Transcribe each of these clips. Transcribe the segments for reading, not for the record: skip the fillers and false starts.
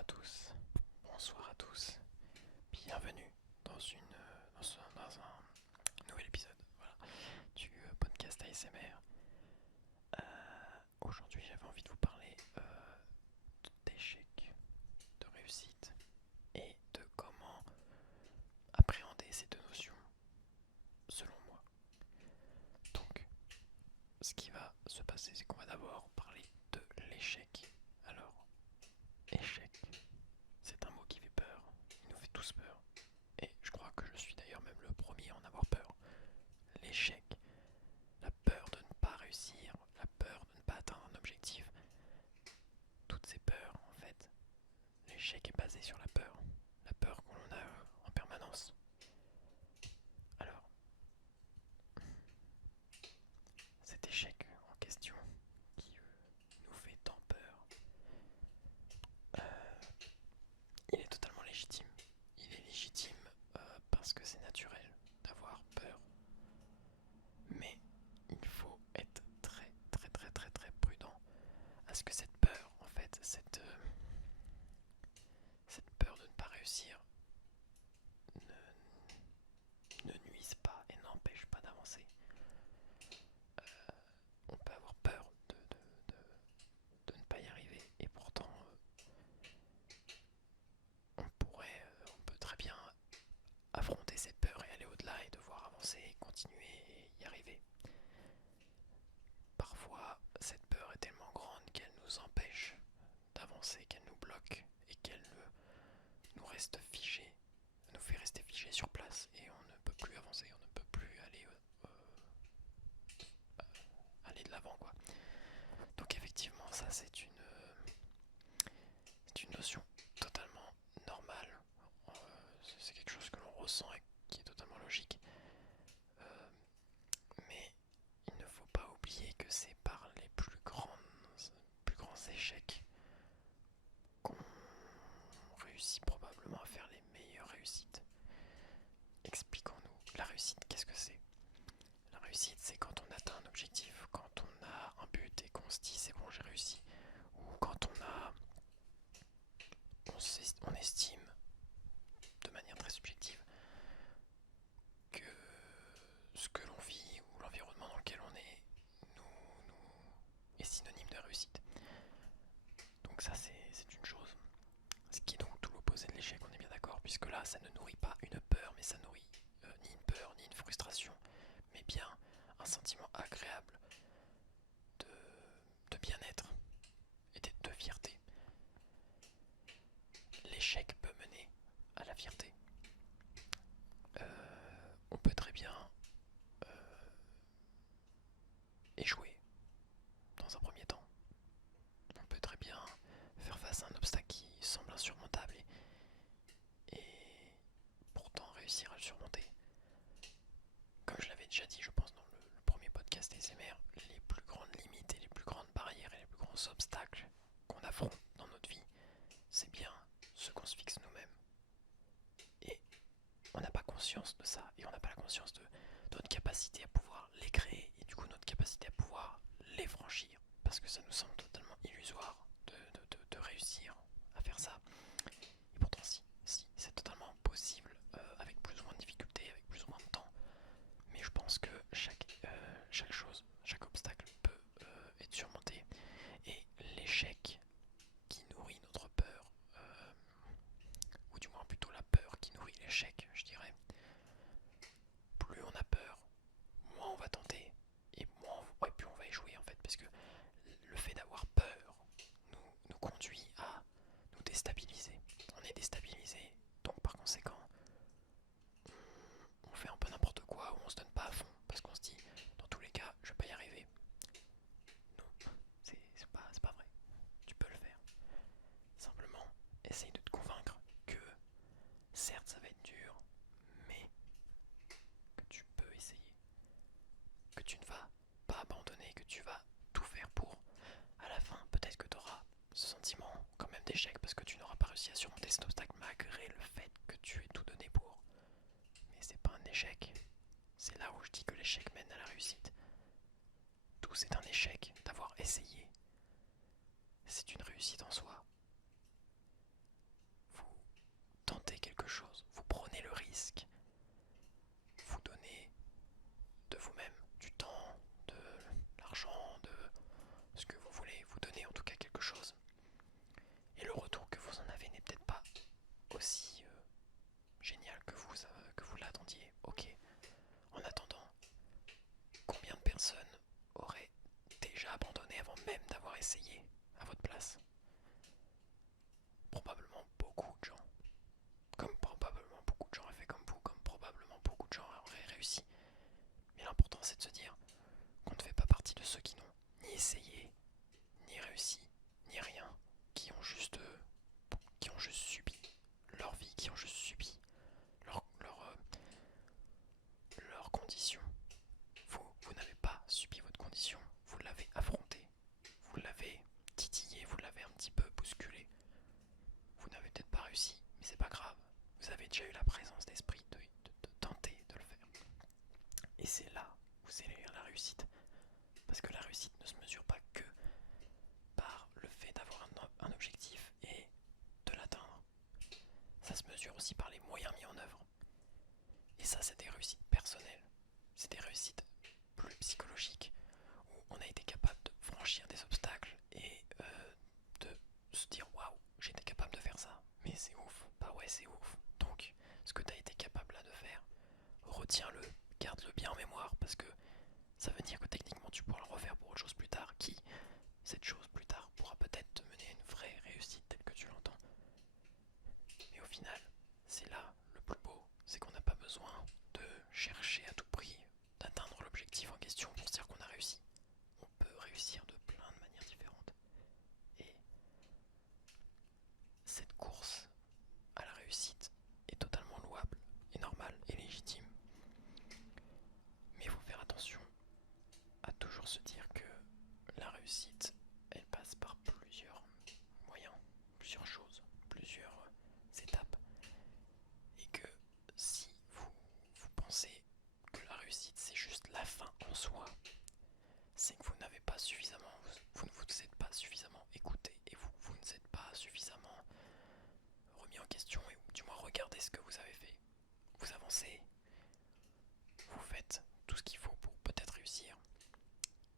à tous, bonsoir à tous, bienvenue dans un nouvel épisode du podcast ASMR. Aujourd'hui j'avais envie de vous parler d'échecs, de réussite et de comment appréhender ces deux notions selon moi. Donc ce qui va se passer, c'est qu'on va d'abord parler de l'échec. Alors, échec, c'est un mot qui fait peur, il nous fait tous peur. Et je crois que je suis d'ailleurs même le premier à en avoir peur. L'échec, la peur de ne pas réussir, la peur de ne pas atteindre un objectif, toutes ces peurs en fait, l'échec est basé sur la peur que l'on a en permanence. Alors, cet échec en question qui nous fait tant peur, euh, il est totalement légitime. Il est légitime parce que c'est naturel d'avoir peur. Mais il faut être très très très très très prudent à ce que cette peur, en fait, cette peur de ne pas réussir ne nuise pas et n'empêche pas d'avancer. On peut avoir peur de ne pas y arriver et pourtant on peut très bien affronter cette peur et aller au-delà et devoir avancer, continuer et y arriver. Parfois, cette peur est tellement grande qu'elle nous empêche d'avancer, qu'elle nous bloque et qu'elle nous reste figés, nous fait rester figés sur place et on ne peut plus avancer, on ne peut plus aller de l'avant quoi. Donc effectivement ça c'est une notion totalement normale. Euh, c'est quelque chose que l'on ressent et qui est totalement logique. Euh, mais il ne faut pas oublier que c'est par les plus grands échecs qu'on réussit probablement à faire les meilleures réussites. Expliquons-nous, la réussite, qu'est-ce que c'est? La réussite, c'est quand on atteint un objectif, quand on a un but et qu'on se dit c'est bon, j'ai réussi. Ou quand on estime de manière très subjective que ce que l'on vit ou l'environnement dans lequel on est est synonyme de réussite. Donc ça c'est une chose. Ce qui est donc tout l'opposé de l'échec, on est bien d'accord, puisque là ça ne nourrit pas une peur, mais ça nourrit ni une peur, ni une frustration, mais bien un sentiment agréable de, de bien-être et de fierté. L'échec peut mener à la fierté. On peut très bien échouer dans un premier temps. On peut très bien faire face à un obstacle qui semble insurmontable et pourtant réussir à le surmonter. Comme je l'avais déjà dit, je pense, dans le premier podcast ASMR, les plus grandes limites et les plus grandes barrières et les plus grands obstacles qu'on affronte dans notre vie, c'est bien ce qu'on se fixe nous-mêmes. Et on n'a pas conscience de ça, et on n'a pas la conscience de notre capacité à pouvoir les créer, et du coup notre capacité à pouvoir les franchir, parce que ça nous semble totalement illusoire de réussir à faire ça. Et pourtant si c'est totalement possible, avec plus ou moins de difficultés, avec plus ou moins de temps. Mais je pense que chaque chose, chaque obstacle peut être surmonté. Et l'échec qui nourrit notre peur, ou du moins plutôt la peur qui nourrit l'échec, je dirais, plus on a peur, moins on va tenter, et plus on va échouer en fait, parce que le fait d'avoir peur nous conduit à nous déstabiliser. On est déstabilisé, donc par conséquent, on fait un peu n'importe quoi, ou on se donne pas à fond, parce qu'on se dit, dans tous les cas, je vais pas y arriver. Non, c'est pas vrai. Tu peux le faire. Simplement, essaye de te convaincre que, certes, ça va être dur, mais que tu peux essayer. Que tu ne vas pas abandonner, que tu vas tout faire pour. À la fin, peut-être que tu auras ce sentiment quand même d'échec parce que tu n'auras pas réussi à surmonter cet obstacle malgré le fait que tu aies tout donné pour. Mais c'est pas un échec. C'est là où je dis que l'échec mène à la réussite. Tout c'est un échec d'avoir essayé. C'est une réussite en soi. mesure aussi par les moyens mis en œuvre. Et ça, c'est des réussites personnelles. C'est des réussites plus psychologiques, où on a été capable de franchir des obstacles et de se dire waouh, j'ai été capable de faire ça. Mais c'est ouf, bah ouais, c'est ouf. Donc, ce que tu as été capable là de faire, retiens-le, garde-le bien en mémoire, parce que ça veut dire que techniquement tu pourras le refaire pour autre chose plus tard, qui, cette chose plus tard, pourra peut-être te mener à une vraie réussite telle que tu l'entends. Mais au final, c'est là le plus beau, c'est qu'on n'a pas besoin de chercher à tout prix d'atteindre l'objectif en question pour se dire qu'on a réussi. On peut réussir de plein de manières différentes. Et cette course à la réussite est totalement louable et normale et légitime. Mais il faut faire attention à toujours se dire que la réussite, elle passe par plusieurs moyens, plusieurs choses, plusieurs étapes. Et que si vous pensez que la réussite c'est juste la fin en soi, c'est que vous n'avez pas suffisamment, vous ne vous êtes pas suffisamment écouté et vous ne êtes pas suffisamment remis en question et du moins regardez ce que vous avez fait. Vous avancez, vous faites tout ce qu'il faut pour peut-être réussir.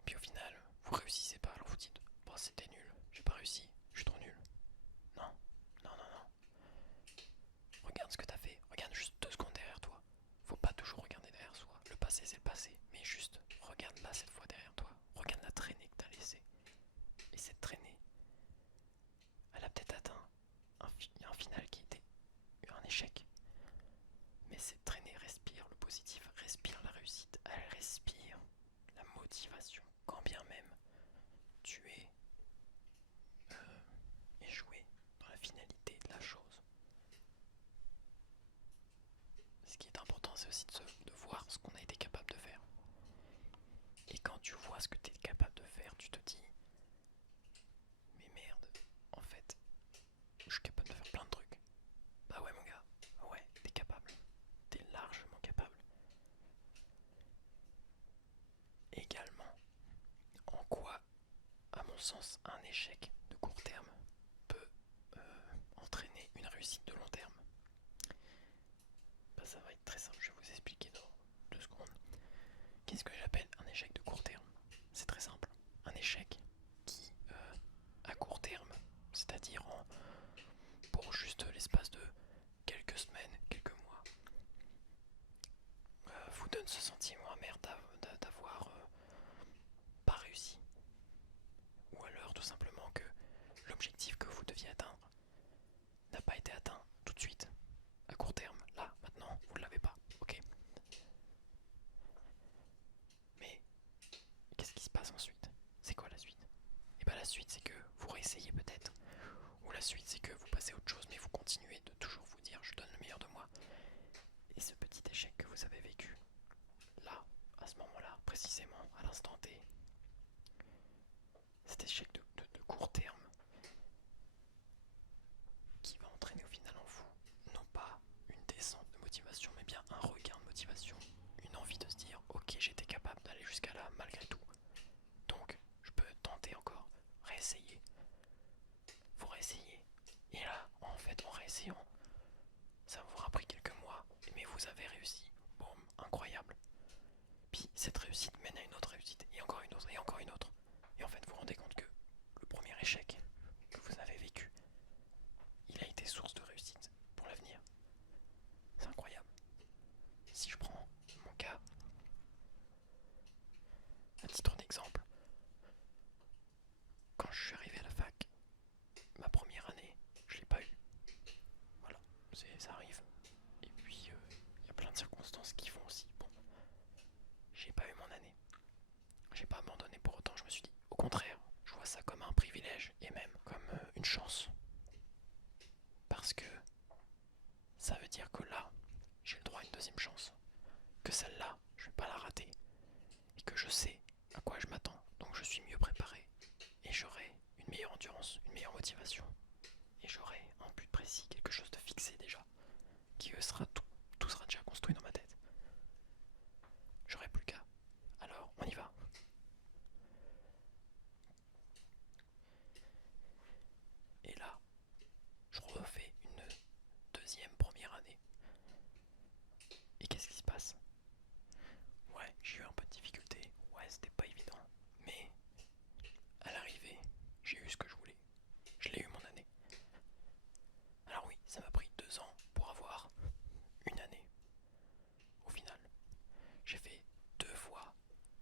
Puis au final, vous réussissez pas, alors vous dites bon, c'était nul, j'ai pas réussi, je suis trop nul. Non, non, non, non. Regarde ce que t'as fait, regarde juste 2 secondes derrière toi. Faut pas toujours regarder derrière soi. Le passé c'est le passé, mais juste regarde là cette fois derrière toi. Regarde la traînée que t'as laissée. Et cette traînée, elle a peut-être atteint un final qui était un échec. Mais cette traînée respire le positif, respire la réussite, elle respire la motivation. Quand bien même tu es échoué dans la finalité de la chose. Ce qui est important, c'est aussi de voir ce qu'on a été capable de faire. Et quand tu vois ce que tu es capable de faire, tu te dis mais merde, en fait, je suis capable de faire plein de trucs. Bah ouais mon gars, ouais, t'es capable. T'es largement capable. Également, en quoi, à mon sens, un échec de court terme peut entraîner une réussite de long terme. Bah ça va être très simple, je vais vous expliquer dans 2 secondes. Qu'est-ce que j'appelle un échec de court terme? C'est très simple. Un échec qui, à court terme, c'est-à-dire pour juste l'espace de quelques semaines, quelques mois, vous donne ce sentiment amer d'avoir pas réussi. Ou alors tout simplement que l'objectif que vous deviez atteindre n'a pas été atteint tout de suite, à court terme. Là, maintenant, vous ne l'avez pas. Ok. Mais qu'est-ce qui se passe ensuite? C'est quoi la suite? Et bah la suite c'est que vous réessayez peut-être. Ou la suite c'est que vous passez à autre chose mais vous continuez de toujours vous dire je donne le meilleur de moi. Et ce petit échec que vous avez vécu, là, à ce moment-là, précisément, à l'instant T, cet échec de court terme qui va entraîner au final en vous, non pas une descente de motivation mais bien un regain de motivation, une envie de se dire ok j'étais capable d'aller jusqu'à là malgré tout. Donc je peux tenter encore, réessayer. Vous réessayez. Et là, en fait, en réessayant, ça vous aura pris quelques mois, mais vous avez réussi. Boum, incroyable. Puis cette réussite mène à une autre réussite, et encore une autre, et encore une autre. Et en fait, vous vous rendez compte que le premier échec que vous avez vécu, il a été source de réussite pour l'avenir. C'est incroyable. Si je prends mon cas, à titre d'exemple, quand je suis arrivé à la fac, ma première année, je l'ai pas eu. Voilà, ça arrive. Et puis, il y a plein de circonstances qui font aussi. Bon, j'ai pas eu mon année. J'ai pas abandonné pour autant, je me suis dit, au contraire, je vois ça comme un privilège et même comme une chance. Parce que ça veut dire que là, j'ai le droit à une deuxième chance. Que celle-là, je vais pas la rater. Et que je sais à quoi je m'attends. Donc je suis mieux préparé. Et j'aurai une meilleure endurance, une meilleure motivation. Et j'aurai un but précis, quelque chose de fixé déjà. Qui sera tout sera déjà construit dans ma tête. J'aurai plus qu'à. Alors, on y va. Et là, je refais une deuxième première passe. Ouais, j'ai eu un peu de difficulté. Ouais, c'était pas évident. Mais à l'arrivée, j'ai eu ce que je voulais. Je l'ai eu mon année. Alors oui, ça m'a pris 2 ans pour avoir une année. Au final, j'ai fait 2 fois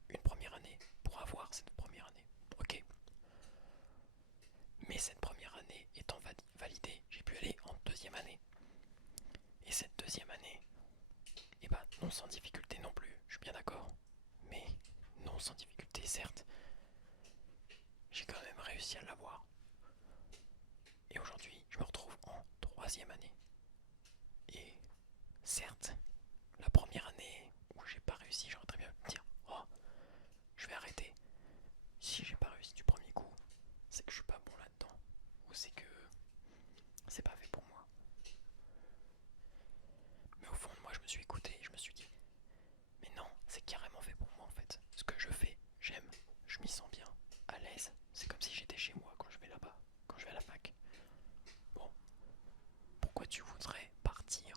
une première année pour avoir cette première année. Ok. Mais cette première année étant validée, j'ai pu aller en deuxième année. Et cette deuxième année, eh ben non sans difficulté non plus, je suis bien d'accord. Mais non sans difficulté certes, j'ai quand même réussi à l'avoir. Et aujourd'hui, je me retrouve en troisième année. Et certes, la première année où j'ai pas réussi, j'aurais très bien pu me dire, oh, je vais arrêter. Si j'ai pas réussi du premier coup, c'est que je suis pas bon là-dedans. Ou c'est que c'est pas fait pour moi. Mais au fond de moi, je me suis écouté et je me suis dit, mais non, c'est carrément fait pour moi en fait. Ce que je fais, j'aime, je m'y sens bien, à l'aise. C'est comme si j'étais chez moi quand je vais là-bas, quand je vais à la fac. Bon, pourquoi tu voudrais partir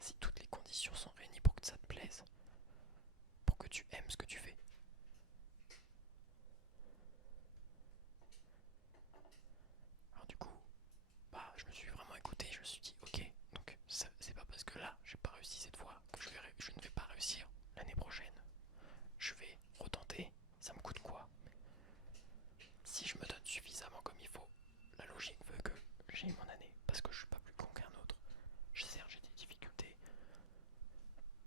si toutes les conditions sont réunies pour que ça te plaise, pour que tu aimes ce que tu fais? Alors du coup, bah je me suis vraiment écouté, je me suis dit ok, donc c'est pas parce que là j'ai pas réussi cette fois que je ne vais pas réussir l'année prochaine. Je vais retenter, ça me coûte quoi? Si je me donne suffisamment comme il faut, la logique veut que j'ai mon année, parce que je suis pas plus con qu'un autre. Certes, j'ai des difficultés,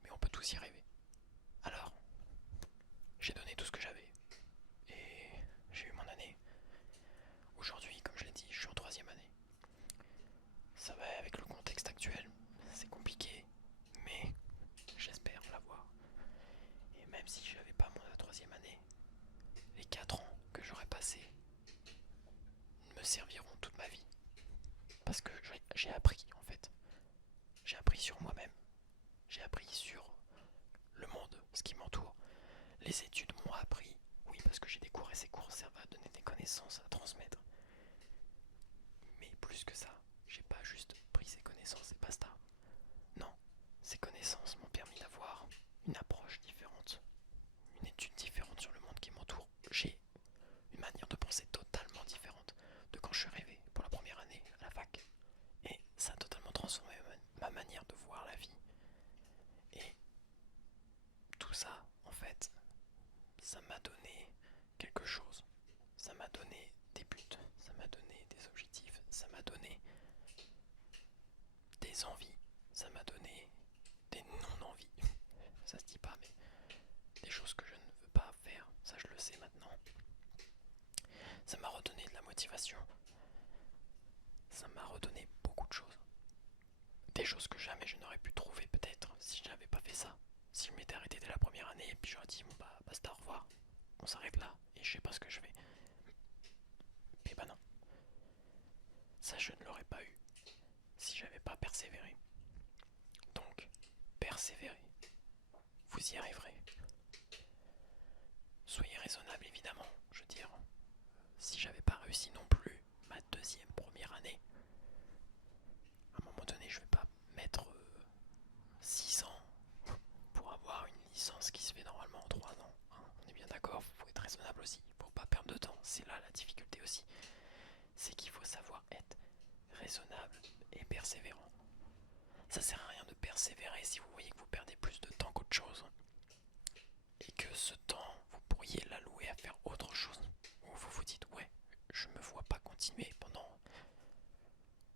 mais on peut tous y arriver. Alors, j'ai donné tout ce que j'avais, et j'ai eu mon année. Aujourd'hui, comme je l'ai dit, je suis en troisième année. Ça va avec le contexte actuel, c'est compliqué, mais j'espère l'avoir. Et même si je n'avais pas mon troisième année, les 4 ans que j'aurais passés me serviront toute ma vie. Parce que j'ai appris en fait. J'ai appris sur moi-même. J'ai appris sur le monde, ce qui m'entoure. Les études m'ont appris. Oui, parce que j'ai des cours et ces cours servent à donner des connaissances à transmettre. Mais plus que ça, j'ai pas juste pris ces connaissances et basta. Non, ces connaissances m'ont permis d'avoir une approche différente, une étude différente sur le monde qui m'entoure. J'ai une manière de penser totalement différente de quand je suis arrivé pour la première année à la fac. Et ça a totalement transformé ma manière de voir la vie. Et tout ça, en fait, ça m'a donné quelque chose. Ça m'a donné des buts, ça m'a donné des objectifs, ça m'a donné des envies, ça m'a donné des non-envies. Ça se dit pas, mais des choses que je ne veux pas faire, ça je le sais maintenant. Ça m'a redonné de la motivation. Ça m'a redonné beaucoup de choses. Des choses que jamais je n'aurais pu trouver peut-être si je n'avais pas fait ça. Si je m'étais arrêté dès la première année et puis j'aurais dit bon bah basta, au revoir, on s'arrête là et je sais pas ce que je fais. Mais bah non, ça je ne l'aurais pas eu si j'avais pas persévéré. Donc, persévérez, vous y arriverez. Soyez raisonnable évidemment, je veux dire, si j'avais pas réussi non plus ma deuxième première année, à un moment donné je vais pas mettre 6 ans pour avoir une licence qui se fait normalement en 3 ans. Hein. On est bien d'accord, faut être raisonnable aussi, faut pas perdre de temps, c'est là la difficulté aussi. C'est qu'il faut savoir être raisonnable et persévérant. Ça sert à rien de persévérer si vous voyez que vous perdez plus de temps qu'autre chose. Et que ce temps, vous pourriez l'allouer à faire autre chose. Ou vous vous dites, ouais, je me vois pas continuer pendant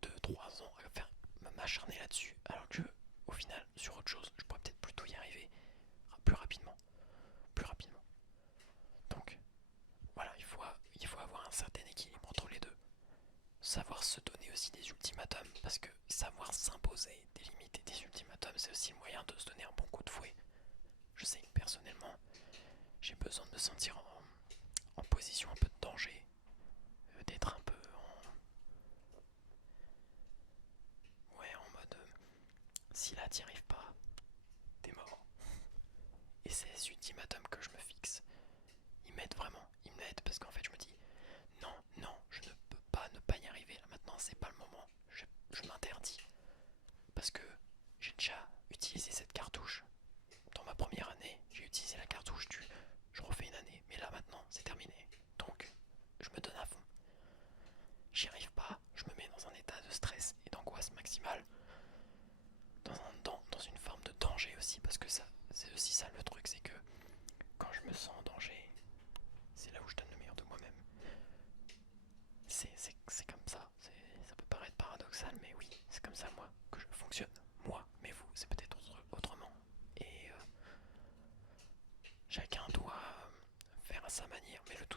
2-3 ans à faire m'acharner là-dessus. Alors que au final, sur autre chose, je pourrais peut-être plutôt y arriver plus rapidement. Plus rapidement. Donc, voilà, il faut avoir un certain équilibre entre les deux. Savoir se donner aussi des ultimatums, parce que savoir s'imposer des limites et des ultimatums, c'est aussi le moyen de se donner un bon coup de fouet. Je sais que personnellement, j'ai besoin de me sentir en position un peu de danger, d'être un peu ouais, en mode si là t'y arrives pas, t'es mort. Et ces ultimatums que je me fixe, ils m'aident vraiment, ils m'aident parce qu'en fait je me dis non, non, je ne peux pas ne pas y arriver, là maintenant c'est pas le moment, je m'interdis. Parce que j'ai déjà utilisé cette cartouche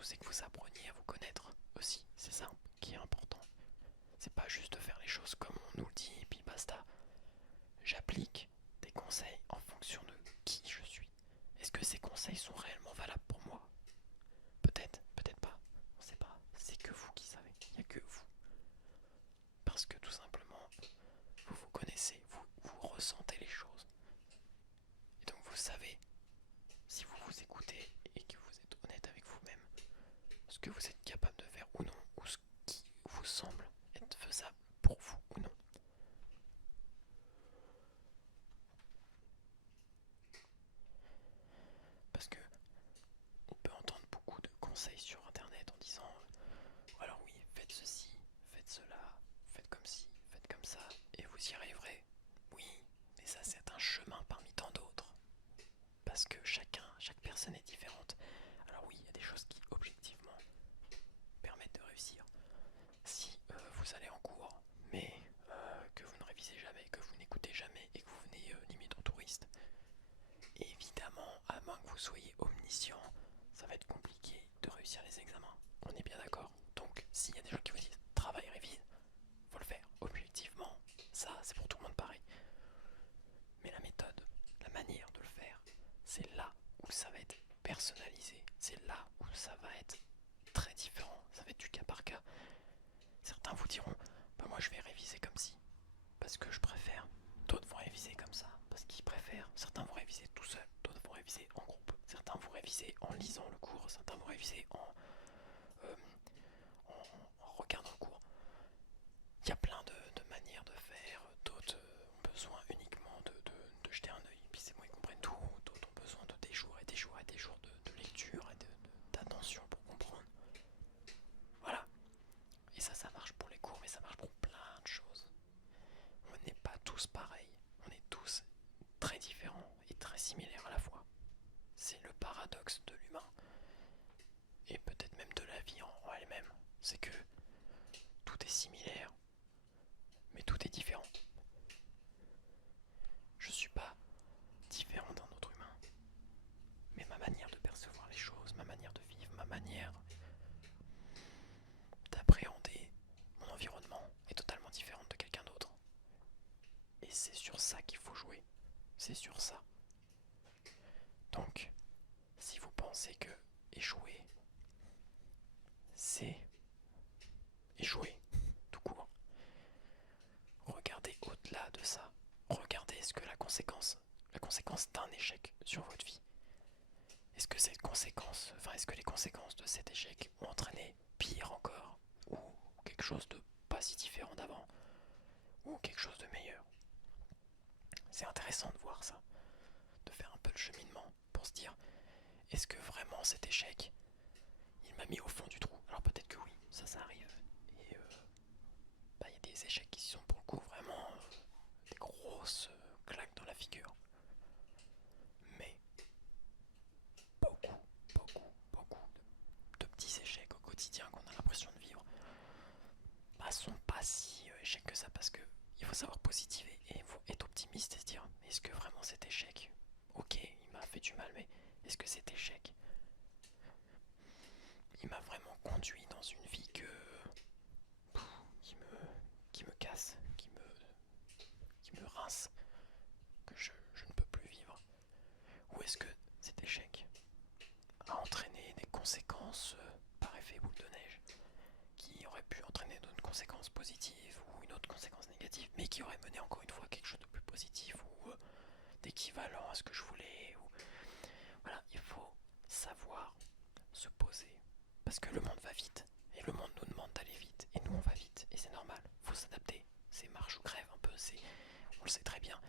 c'est que vous appreniez à vous connaître aussi. C'est ça qui est important. C'est pas juste de faire les choses comme on nous le dit et puis basta. J'applique des conseils en fonction de qui je suis. Est-ce que ces conseils sont réellement valables pour moi? Peut-être, peut-être pas. On sait pas. C'est que vous qui savez. Il n'y a que vous. Parce que tout simplement, vous vous connaissez, vous ressentez les choses. Et donc vous savez, si vous vous écoutez et que vous êtes honnête avec vous-même, ce que vous êtes capable de faire ou non, ou ce qui vous semble être faisable pour vous ou non. Parce que on peut entendre beaucoup de conseils sur internet en disant alors oui, faites ceci, faites cela, faites comme ci, faites comme ça, et vous y arriverez. Oui, mais ça c'est un chemin parmi tant d'autres. Parce que chaque personne est différente. Alors oui, il y a des choses qui objectivement permettent de réussir. Si vous allez en cours, mais que vous ne révisez jamais, que vous n'écoutez jamais et que vous venez limite en touriste, évidemment, à moins que vous soyez omniscient, ça va être compliqué de réussir les examens. On est bien d'accord. Donc, s'il y a des gens qui vous disent travail, révise, faut le faire. Objectivement, ça, c'est pour tout le monde pareil. Mais la méthode, la manière de le faire, c'est là où ça va être personnalisé. C'est là où ça va être très différent. Ça va être du cas par cas. Certains vous diront, bah moi je vais réviser comme ci, parce que je préfère. D'autres vont réviser comme ça, parce qu'ils préfèrent. Certains vont réviser tout seul, d'autres vont réviser en groupe. Certains vont réviser en lisant le cours, certains vont réviser euh, en regardant le cours. Il y a plein de manières de faire. D'autres ont besoin uniquement de jeter un œil, puis c'est bon, ils comprennent tout. D'autres ont besoin de des jours et des jours et des jours de lecture et d'attention pour comprendre. Voilà. Et ça marche pour les cours, mais ça marche pour plein de choses. On n'est pas tous pareils. On est tous très différents et très similaires à la fois. C'est le paradoxe de l'humain. Et peut-être même de la vie en elle-même. C'est que tout est similaire, mais tout est différent. Je suis pas différent d'un autre humain. Mais ma manière de percevoir les choses, ma manière de vivre, ma manière d'appréhender mon environnement est totalement différente de quelqu'un d'autre. Et c'est sur ça qu'il faut jouer. C'est sur ça. Donc, si vous pensez que échouer, c'est échouer, tout court, regardez au-delà de ça. Regardez ce que la conséquence d'un échec sur votre vie. Est-ce que est-ce que les conséquences de cet échec ont entraîné pire encore, ou quelque chose de pas si différent d'avant, ou quelque chose de meilleur? C'est intéressant de voir ça, de faire un peu le cheminement pour se dire, est-ce que vraiment cet échec, il m'a mis au fond du trou? Alors peut-être que oui, ça arrive. Et il y a des échecs qui sont pour le coup vraiment des grosses claques dans la figure. Mais beaucoup, beaucoup de petits échecs au quotidien qu'on a l'impression de vivre sont pas si échecs que ça, parce que il faut savoir positiver et il faut être optimiste et se dire est-ce que vraiment cet échec, ok, il m'a fait du mal, mais est-ce que cet échec, il m'a vraiment conduit dans une vie qui me casse, qui me rince, que je ne peux plus vivre? Ou est-ce que cet échec a entraîné des conséquences par effet boule de neige qui aurait pu entraîner d'autres conséquences positives ou une autre conséquence négative, mais qui aurait mené encore une fois à quelque chose de plus positif ou d'équivalent à ce que je voulais. Voilà, il faut savoir se poser, parce que le monde va vite, et le monde nous demande d'aller vite, et nous on va vite, et c'est normal, il faut s'adapter, c'est marche ou crève un peu, on le sait très bien.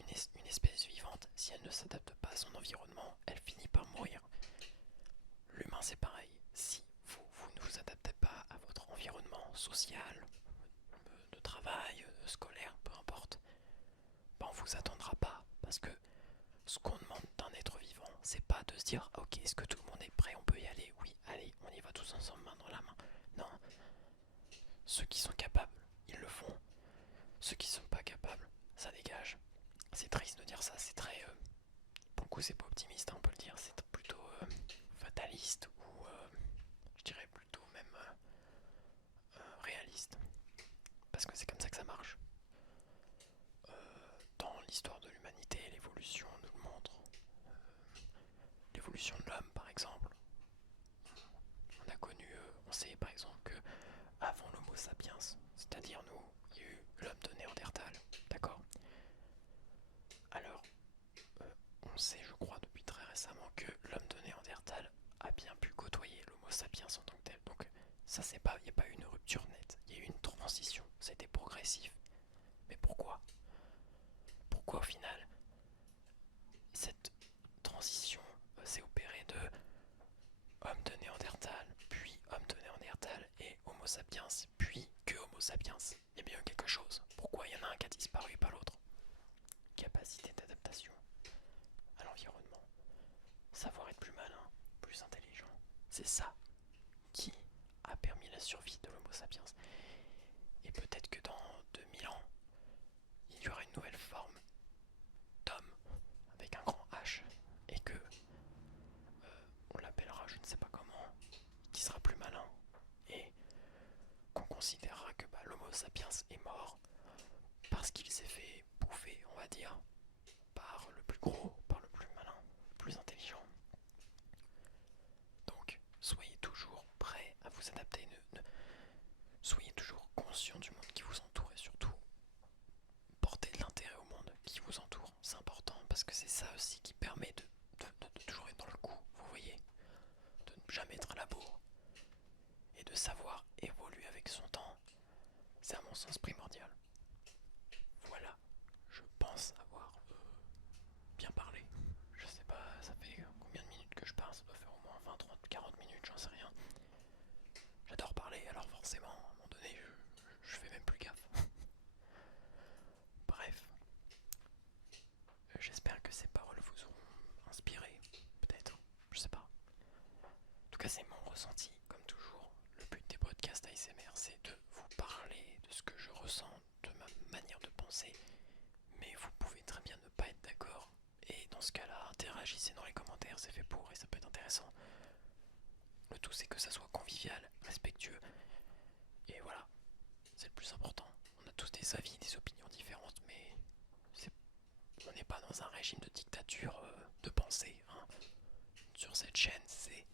Une espèce vivante, si elle ne s'adapte pas à son environnement, elle finit par mourir. L'humain c'est pareil, si vous ne vous adaptez pas à votre environnement social, de travail, scolaire, peu importe, ben on vous attendra pas, parce que ce qu'on demande d'un être vivant, c'est pas de se dire ok, est-ce que tout le monde est prêt, on peut y aller, oui, allez, on y va tous ensemble, main dans la main. Non, ceux qui sont capables, ils le font. Ceux qui sont pas capables, ça dégage. C'est triste de dire ça, c'est très... pour le coup c'est pas optimiste, hein, on peut le dire, c'est plutôt fataliste ou existe. Parce que c'est comme ça que ça marche. Dans l'histoire de l'humanité, l'évolution nous le montre. L'évolution de l'homme, par exemple. On a connu, on sait par exemple que avant l'Homo sapiens, c'est-à-dire nous, il y a eu l'homme de Néandertal, d'accord? Alors, on sait, je crois, depuis très récemment que l'homme de Néandertal a bien pu côtoyer l'Homo sapiens en tant que tel. Donc, ça, c'est pas, il n'y a pas eu une rupture nette, il y a eu une transition, c'était progressif. Mais pourquoi? Pourquoi au final cette transition s'est opérée de homme de Néandertal, puis homme de Néandertal et Homo sapiens, puis que Homo sapiens? Il y a bien eu quelque chose. Pourquoi il y en a un qui a disparu et pas l'autre? Capacité d'adaptation à l'environnement, savoir être plus malin, plus intelligent. C'est ça qui a permis la survie de l'Homo sapiens. Et peut-être que dans 2000 ans, il y aura une nouvelle forme d'homme avec un grand H et que on l'appellera je ne sais pas comment, qui sera plus malin et qu'on considérera que l'Homo sapiens est mort parce qu'il s'est fait bouffer, on va dire, par le plus gros, par le plus malin, le plus intelligent. Donc, soyez toujours prêts à vous adapter, soyez toujours conscient du monde qui vous entoure et surtout, portez de l'intérêt au monde qui vous entoure. C'est important parce que c'est ça aussi qui permet de toujours être dans le coup, vous voyez, de ne jamais être à la bourre et de savoir évoluer avec son temps. C'est à mon sens primordial. Voilà, je pense avoir bien parlé. Je sais pas, ça fait combien de minutes que je parle? Ça doit faire au moins 20, 30, 40 minutes, j'en sais rien. J'adore parler, alors forcément, à un moment donné, je fais même plus gaffe. Bref, j'espère que ces paroles vous auront inspiré, peut-être, je sais pas. En tout cas, c'est mon ressenti, comme toujours. Le but des podcasts ASMR, c'est de vous parler de ce que je ressens, de ma manière de penser, mais vous pouvez très bien ne pas être d'accord. Et dans ce cas-là, interagissez dans les commentaires, c'est fait pour et ça peut être intéressant. Le tout, c'est que ça soit convivial, respectueux. Et voilà, c'est le plus important. On a tous des avis, des opinions différentes, mais on n'est pas dans un régime de dictature de pensée. Hein. Sur cette chaîne, c'est